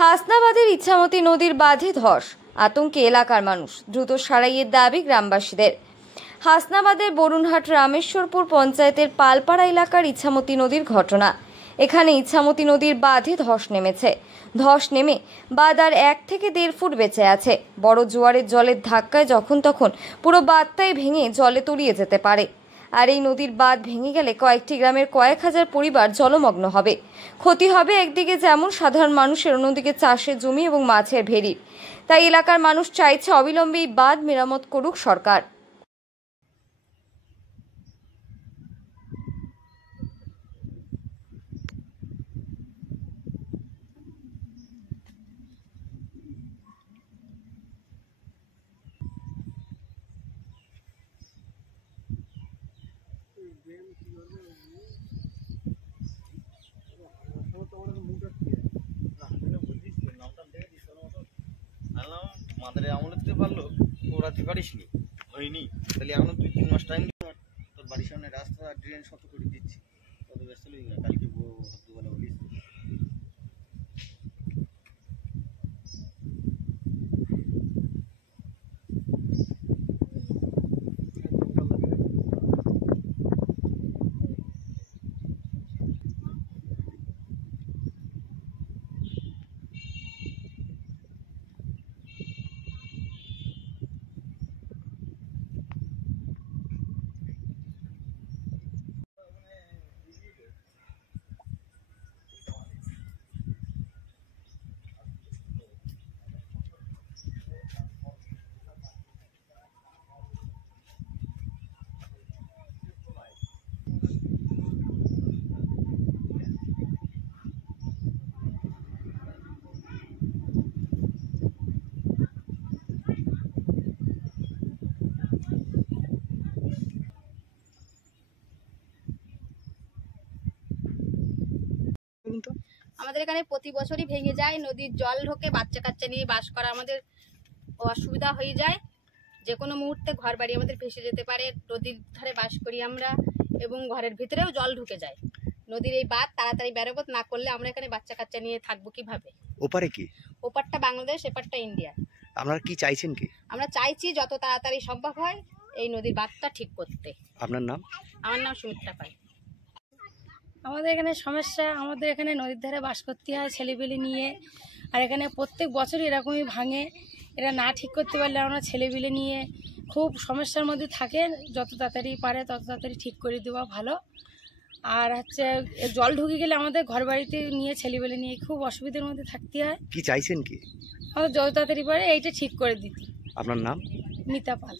হাসনাবাদের ইছামতি নদীর বাঁধে ধস, আতঙ্কে এলাকার মানুষ। দ্রুত সারাইয়ের দাবি গ্রামবাসীদের। হাসনাবাদের বরুণহাট রামেশ্বরপুর পঞ্চায়েতের পালপাড়া এলাকার ইছামতি নদীর ঘটনা। এখানে ইছামতি নদীর বাঁধে ধস নেমেছে। ধস নেমে বাঁধ আর 1 থেকে 1.5 ফুট বেঁচে আছে। বড় জোয়ারের জলের ধাক্কায় যখন তখন পুরো বাঁধটাই ভেঙে জলে তলিয়ে যেতে পারে। আর এই নদীর বাঁধ ভেঙে গেলে কয়েকটি গ্রামের কয়েক হাজার পরিবার জলমগ্ন হবে। ক্ষতি হবে একদিকে যেমন সাধারণ মানুষের, অন্যদিকে চাষের জমি এবং মাছের ভেড়ির। তাই এলাকার মানুষ চাইছে অবিলম্বে এই বাঁধ মেরামত করুক সরকার। মাদারে আমলে দিতে পারলো, ওরাতে পারিসনি, হয়নি। তাহলে এখনো 2-3 মাস টাইম দিতে, তোর বাড়ির সামনে রাস্তা ড্রেন শত করে দিচ্ছি, তত ব্যস্ত লই না। কালকে দুবেলা বলিস আমাদের এখানে প্রতি বছরই ভেঙে যায়, নদীর জল ঢোকে, বাচ্চা কাচ্চা নিয়ে বাস করা আমাদের অসুবিধা হয়ে যায়। যে কোনো মুহূর্তে ঘর বাড়ি আমাদের ভেসে যেতে পারে। নদীর ধারে বাস করি আমরা, এবং ঘরের ভিতরেও জল ঢুকে যায়। নদীর এই বাঁধ তাড়াতাড়ি মেরামত না করলে আমরা এখানে বাচ্চা কাচ্চা নিয়ে থাকবো কিভাবে? ওপারে কি? ওপারটা বাংলাদেশ, এপারটা ইন্ডিয়া। আপনারা কি চাইছেন কি? আমরা চাইছি যত তাড়াতাড়ি সম্ভব হয় এই নদীর বাঁধটা ঠিক করতে। আপনার নাম? আমার নাম সুমিত্রা পাল। আমাদের এখানে সমস্যা, আমাদের এখানে নদীর ধারে বাস করতে হয় ছেলেপিলে নিয়ে। আর এখানে প্রত্যেক বছরই এরকমই ভাঙে। এরা না ঠিক করতে পারলে আমরা ছেলেপিলে নিয়ে খুব সমস্যার মধ্যে থাকে। যত তাড়াতাড়ি পারে তত তাড়াতাড়ি ঠিক করে দেওয়া ভালো। আর হচ্ছে জল ঢুকে গেলে আমাদের ঘর বাড়িতে নিয়ে ছেলেপিলে নিয়ে খুব অসুবিধার মধ্যে থাকতে হয়। কি চাইছেন কি? আমাদের যত তাড়াতাড়ি পারে এইটা ঠিক করে দিতে। আপনার নাম? মিতা পাল।